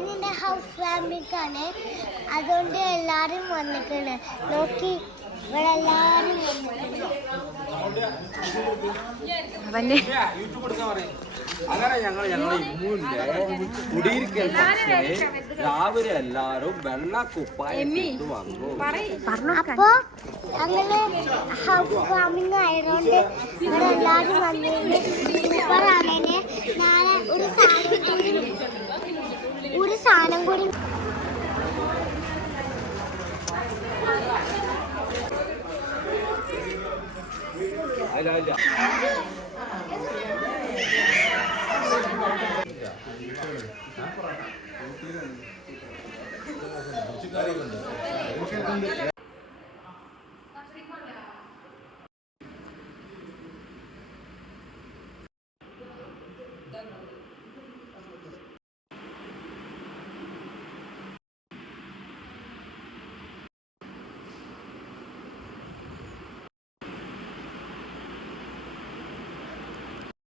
ഇതിൻ്റെ ഹൗസ് വാമിക്കാണ്. അതുകൊണ്ട് എല്ലാവരും വന്നിട്ടുണ്ട്. നോക്കി ഇവിടെ എല്ലാവരും അങ്ങനെ ഞങ്ങളുടെ ഇമ്മുവിന്റെ കുടിയിരിക്കൽ രാവിലെ എല്ലാരും വെള്ള കുപ്പായം വന്നു. അപ്പൊ അങ്ങനെ ഹൗസ് വാമിങ് ആയതുകൊണ്ട് ഇവിടെ എല്ലാവരും വന്നിട്ടുണ്ട്. സൂപ്പറാണ്. നാളെ ഒരു സാധനം കൂടി അല്ല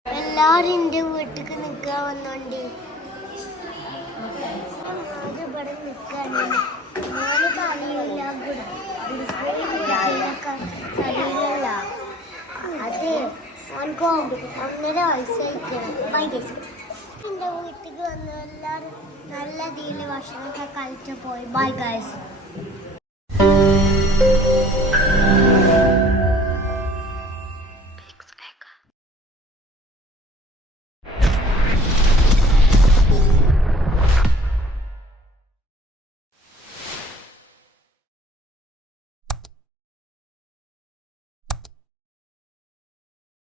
എല്ലാരും എൻ്റെ വീട്ടിലേക്ക് നിൽക്കാൻ വന്നോണ്ട് ഇവിടെ നിൽക്കാണ്. ഞാൻ കളിയില്ല, കളിയില്ല. അത് എനിക്ക് 1.5 വയസ്സായിരിക്കണം. എൻ്റെ വീട്ടിലേക്ക് വന്നു എല്ലാവരും നല്ല രീതിയിൽ ഭക്ഷണമൊക്കെ കഴിച്ചു പോയി. Bye guys.